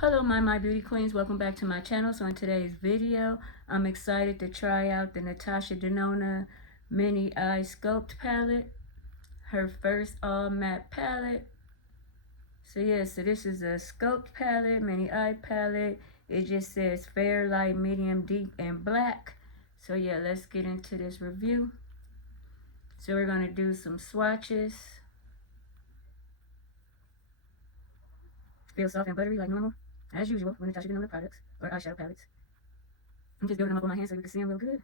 Hello my beauty queens, welcome back to my channel. So in today's video I'm excited to try out the Natasha Denona mini eye sculpt palette, her first all matte palette. So so this is a sculpt palette, mini eye palette. It just says fair, light, medium, deep, and black. So yeah, let's get into this review. So we're going to do some swatches. Feel soft and buttery like normal, as usual with Natasha Denona products or eyeshadow palettes. I'm just building them up on my hand so you can see them real good.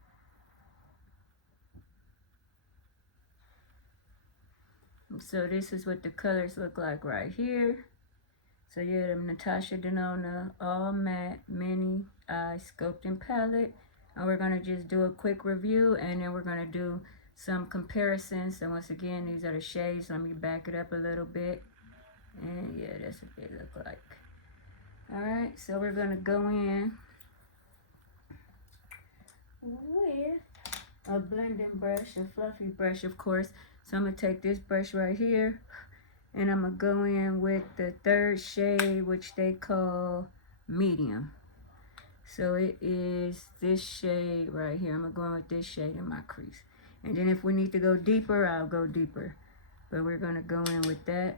So this is what the colors look like right here. So yeah, the Natasha Denona all matte mini eye sculpting palette. And we're gonna just do a quick review and then we're gonna do some comparisons. So once again, these are the shades. Let me back it up a little bit. And yeah, that's what they look like. Alright, so we're gonna go in with a blending brush, a fluffy brush of course. So I'm gonna take this brush right here and I'm gonna go in with the third shade, which they call medium. So it is this shade right here. I'm gonna go in with this shade in my crease. And then if we need to go deeper, I'll go deeper. But we're gonna go in with that.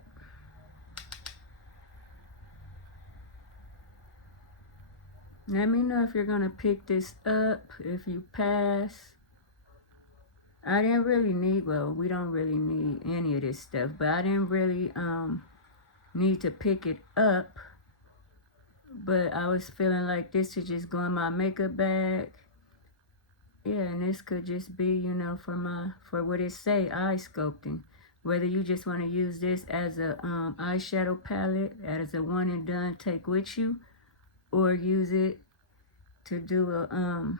Let me know if you're gonna pick this up, if you pass. I didn't really need, well, we don't really need any of this stuff, but I didn't really need to pick it up. But I was feeling like this should just go in my makeup bag. Yeah, and this could just be, you know, for what it say, eye sculpting. Whether you just want to use this as a eyeshadow palette, as a one and done take with you, or use it to do a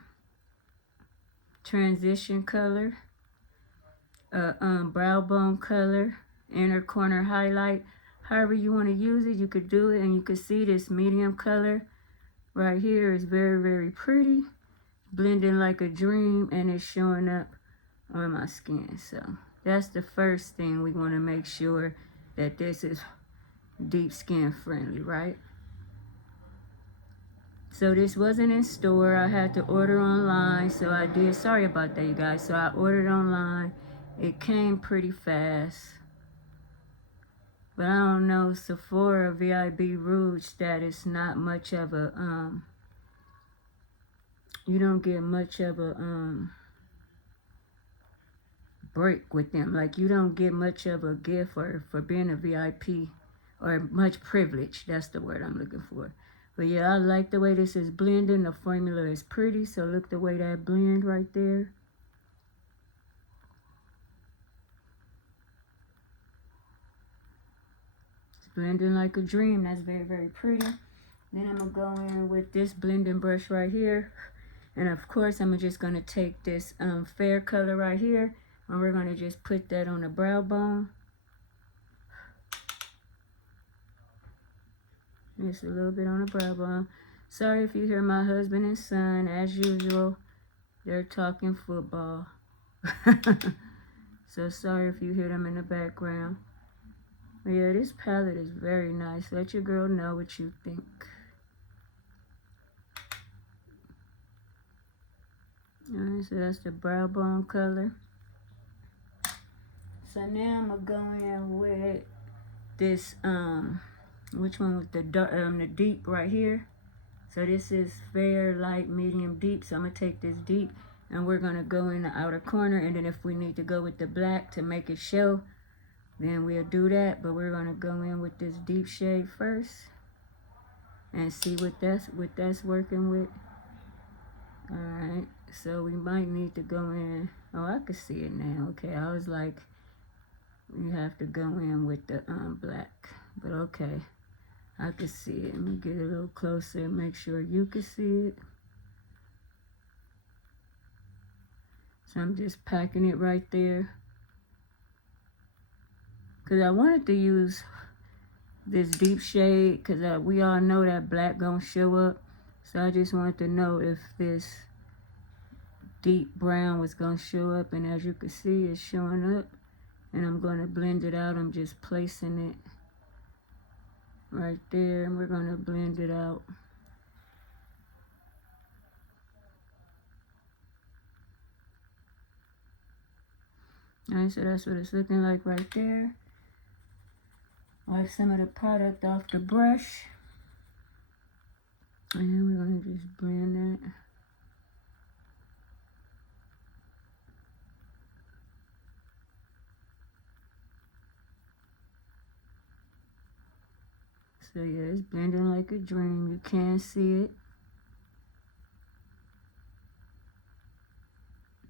transition color, a brow bone color, inner corner highlight. However you want to use it, you could do it. And you could see this medium color right here is very, very pretty. Blending like a dream, and it's showing up on my skin. So that's the first thing we want to make sure that this is deep skin friendly, right? So this wasn't in store. I had to order online, so I did. Sorry about that, you guys. So I ordered online. It came pretty fast. But I don't know, Sephora VIB Rouge that is not much of a you don't get much of a break with them. Like you don't get much of a gift for being a VIP, or much privilege. That's the word I'm looking for. But yeah, I like the way this is blending. The formula is pretty. So look the way that blend right there. It's blending like a dream. That's very, very pretty. Then I'm going to go in with this blending brush right here. And of course, I'm just going to take this fair color right here. And we're going to just put that on the brow bone. Just a little bit on the brow bone. Sorry if you hear my husband and son. As usual, they're talking football. So sorry if you hear them in the background. But yeah, this palette is very nice. Let your girl know what you think. Alright, so that's the brow bone color. So now I'm gonna go in with this which one was the dark, the deep right here. So this is fair, light, medium, deep. So I'm gonna take this deep and we're gonna go in the outer corner, and then if we need to go with the black to make it show, then we'll do that. But we're gonna go in with this deep shade first and see what that's working with. Alright, so we might need to go in. Oh, I can see it now. Okay, I was like, you have to go in with the black, but okay, I can see it. Let me get a little closer and make sure you can see it. So I'm just packing it right there because I wanted to use this deep shade because we all know that black gonna show up. So I just wanted to know if this deep brown was gonna show up, and as you can see, it's showing up. And I'm going to blend it out. I'm just placing it right there, and we're gonna blend it out. Alright, so that's what it's looking like right there. Wipe some of the product off the brush. And we're gonna just blend that. So yeah, it's blending like a dream. You can see it.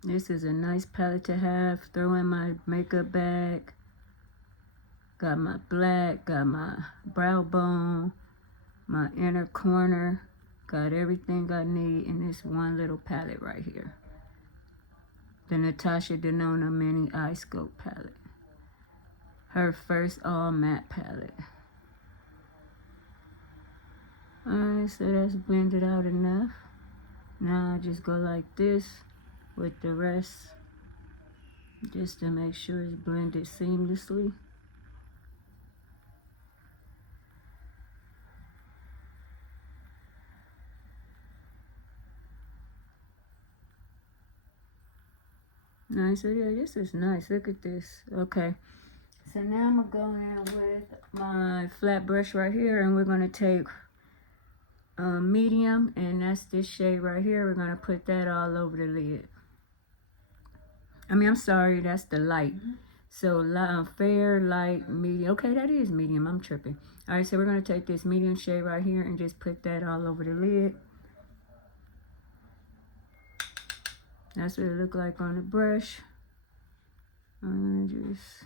This is a nice palette to have. Throw in my makeup bag. Got my black, got my brow bone, my inner corner. Got everything I need in this one little palette right here. The Natasha Denona Mini Eye Sculpt palette. Her first all matte palette. Alright, so that's blended out enough. Now I just go like this with the rest, just to make sure it's blended seamlessly. Nice, so yeah, this is nice. Look at this. Okay, so now I'm gonna go in with my flat brush right here, and we're gonna take medium, and that's this shade right here. We're gonna put that all over the lid. I'm sorry, that's the light. So fair, light, medium. Okay, that is medium. I'm tripping. All right, so we're gonna take this medium shade right here and just put that all over the lid. That's what it look like on the brush. I'm gonna just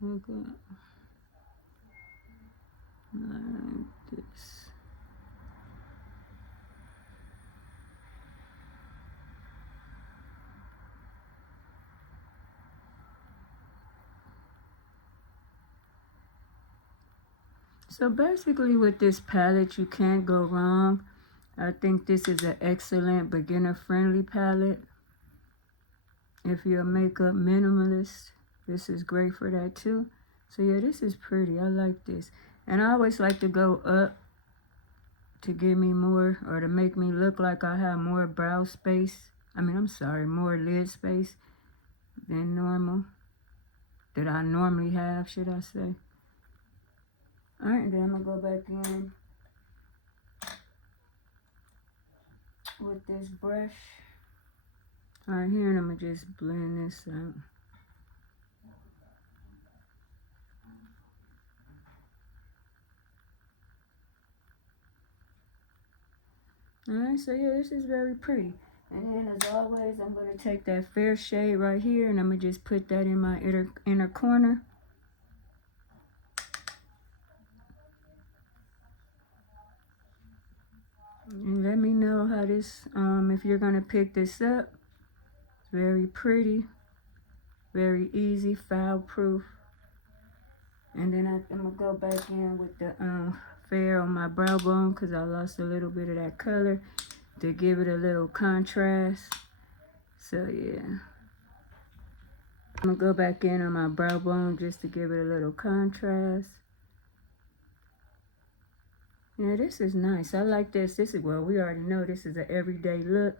look up like this. So basically with this palette, you can't go wrong. I think this is an excellent beginner-friendly palette. If you're a makeup minimalist, this is great for that too. So yeah, this is pretty. I like this. And I always like to go up to give me more, or to make me look like I have more brow space. More lid space than normal. That I normally have, should I say. Alright, then I'm going to go back in with this brush. Alright, here, and I'm going to just blend this out. Alright, so yeah, this is very pretty. And then as always, I'm going to take that fair shade right here, and I'm going to just put that in my inner corner. And let me know how this, if you're going to pick this up. It's very pretty, very easy, foul proof. And then I'm going to go back in with the fair on my brow bone, because I lost a little bit of that color, to give it a little contrast. So yeah, I'm going to go back in on my brow bone just to give it a little contrast. Yeah, this is nice. I like this. This is, well, we already know this is an everyday look.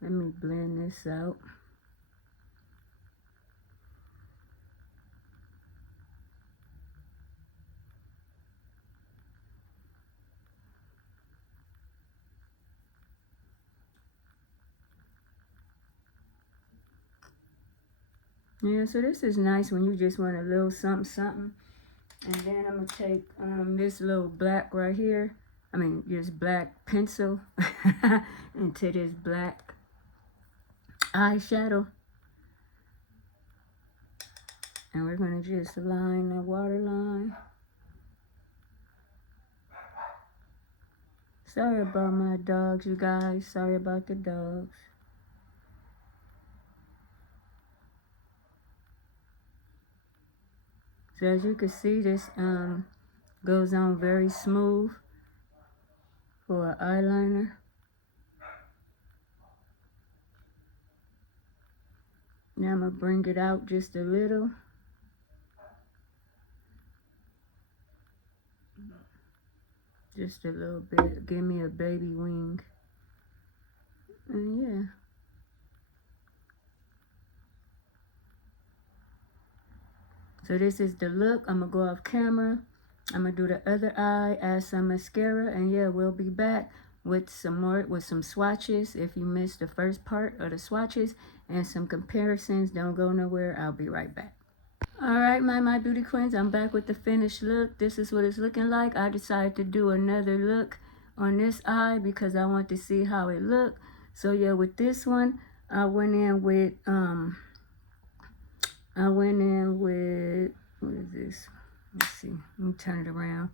Let me blend this out. Yeah, so this is nice when you just want a little something, something. And then I'm going to take this little black right here. This black pencil into this black eyeshadow. And we're going to just line the waterline. Sorry about my dogs, you guys. Sorry about the dogs. So as you can see, this goes on very smooth for an eyeliner. Now I'm going to bring it out just a little. Just a little bit. Give me a baby wing. And yeah. So this is the look. I'm going to go off camera. I'm going to do the other eye, add some mascara. And yeah, we'll be back with some more, with some swatches. If you missed the first part of the swatches and some comparisons, don't go nowhere. I'll be right back. Alright, my beauty queens, I'm back with the finished look. This is what it's looking like. I decided to do another look on this eye because I want to see how it looked. So yeah, with this one, I went in with, what is this? Let's see, let me turn it around.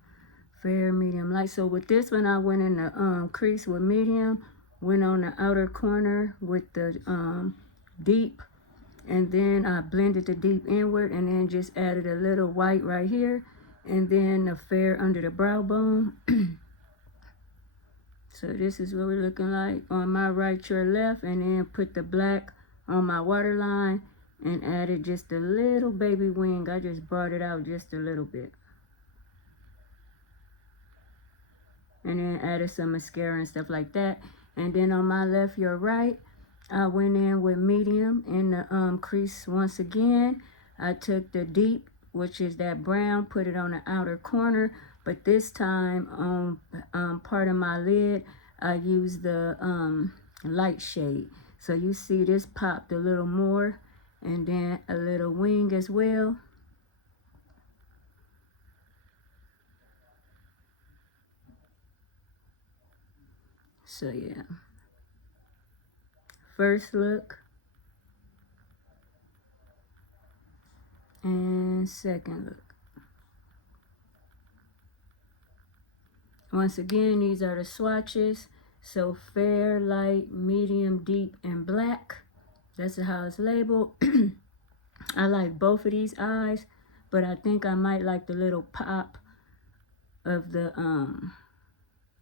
Fair, medium, light. So with this one, I went in the crease with medium, went on the outer corner with the deep, and then I blended the deep inward and then just added a little white right here, and then the fair under the brow bone. So this is what we're looking like on my right, your left, and then put the black on my waterline and added just a little baby wing. I just brought it out just a little bit. And then added some mascara and stuff like that. And then on my left, your right, I went in with medium in the crease once again. I took the deep, which is that brown, put it on the outer corner. But this time on part of my lid, I used the light shade. So you see this popped a little more. And then a little wing as well. So yeah. First look. And second look. Once again, these are the swatches. So fair, light, medium, deep, and black. That's how it's labeled. I like both of these eyes, but I think I might like the little pop of the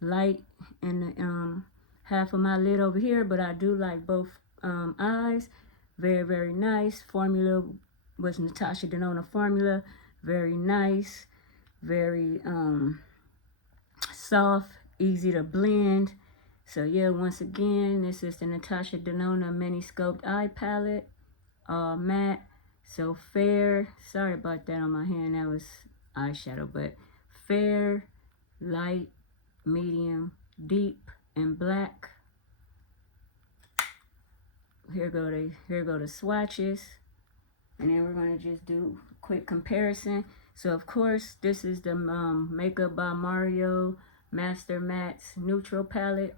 light in the half of my lid over here, but I do like both eyes. Very, very nice. Formula was Natasha Denona formula. Very nice. Very soft, easy to blend. So yeah, once again, this is the Natasha Denona Mini Sculpt Eye Palette. Matte. So fair. Sorry about that on my hand. That was eyeshadow. But fair, light, medium, deep, and black. Here go the swatches. And then we're going to just do a quick comparison. So of course, this is the Makeup by Mario Master Mattes Neutral Palette.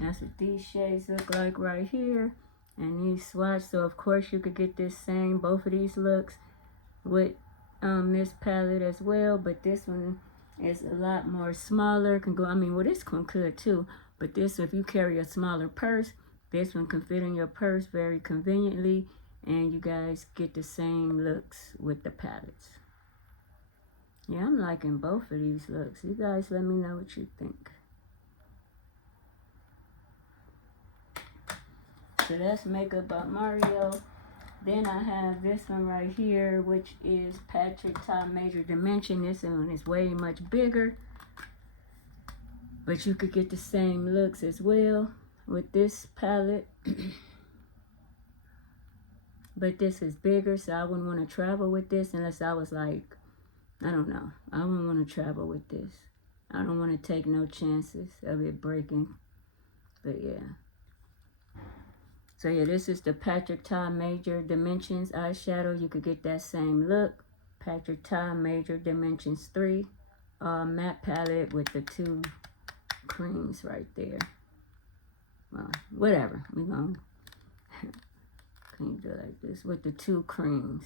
That's what these shades look like right here. And these swatches. So of course you could get this same, both of these looks with this palette as well. But this one is a lot more smaller. Can go, I mean, well, this one could too. But this, if you carry a smaller purse, this one can fit in your purse very conveniently. And you guys get the same looks with the palettes. Yeah, I'm liking both of these looks. You guys let me know what you think. So that's Makeup by Mario. Then I have this one right here, which is Patrick Ta Major Dimension. This one is way much bigger. But you could get the same looks as well with this palette. But this is bigger, so I wouldn't want to travel with this unless I was like, I don't know. I wouldn't want to travel with this. I don't want to take no chances of it breaking. But yeah. So yeah, this is the Patrick Ta Major Dimensions eyeshadow. You could get that same look. Patrick Ta Major Dimensions 3 matte palette with the 2 creams right there. Well, whatever. We're going to do it like this with the 2 creams.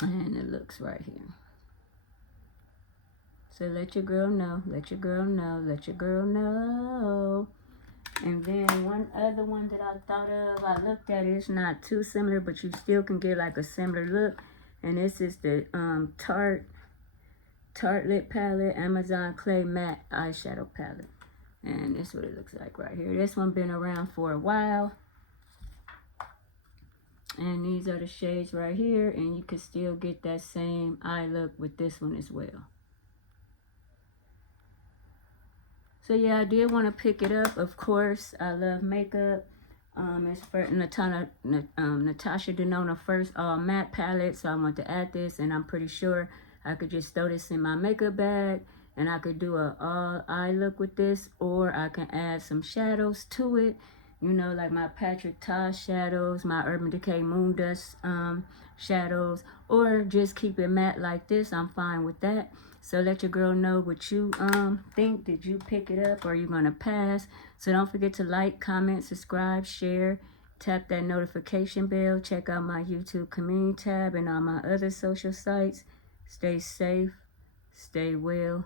And it looks right here. So let your girl know. Let your girl know. Let your girl know. And then one other one that I thought of, I looked at it, it's not too similar, but you still can get like a similar look. And this is the Tarte Lip Palette, Amazon Clay Matte Eyeshadow Palette. And this is what it looks like right here. This one been around for a while. And these are the shades right here, and you can still get that same eye look with this one as well. So yeah, I did want to pick it up. Of course, I love makeup. It's for Natasha Denona First All Matte palette, so I want to add this, and I'm pretty sure I could just throw this in my makeup bag, and I could do a all eye look with this, or I can add some shadows to it. You know, like my Patrick Ta shadows, my Urban Decay Moon Dust shadows, or just keep it matte like this. I'm fine with that. So let your girl know what you think. Did you pick it up, or are you gonna pass? So don't forget to like, comment, subscribe, share, tap that notification bell. Check out my YouTube community tab and all my other social sites. Stay safe, stay well.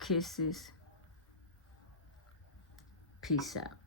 Kisses. Peace out.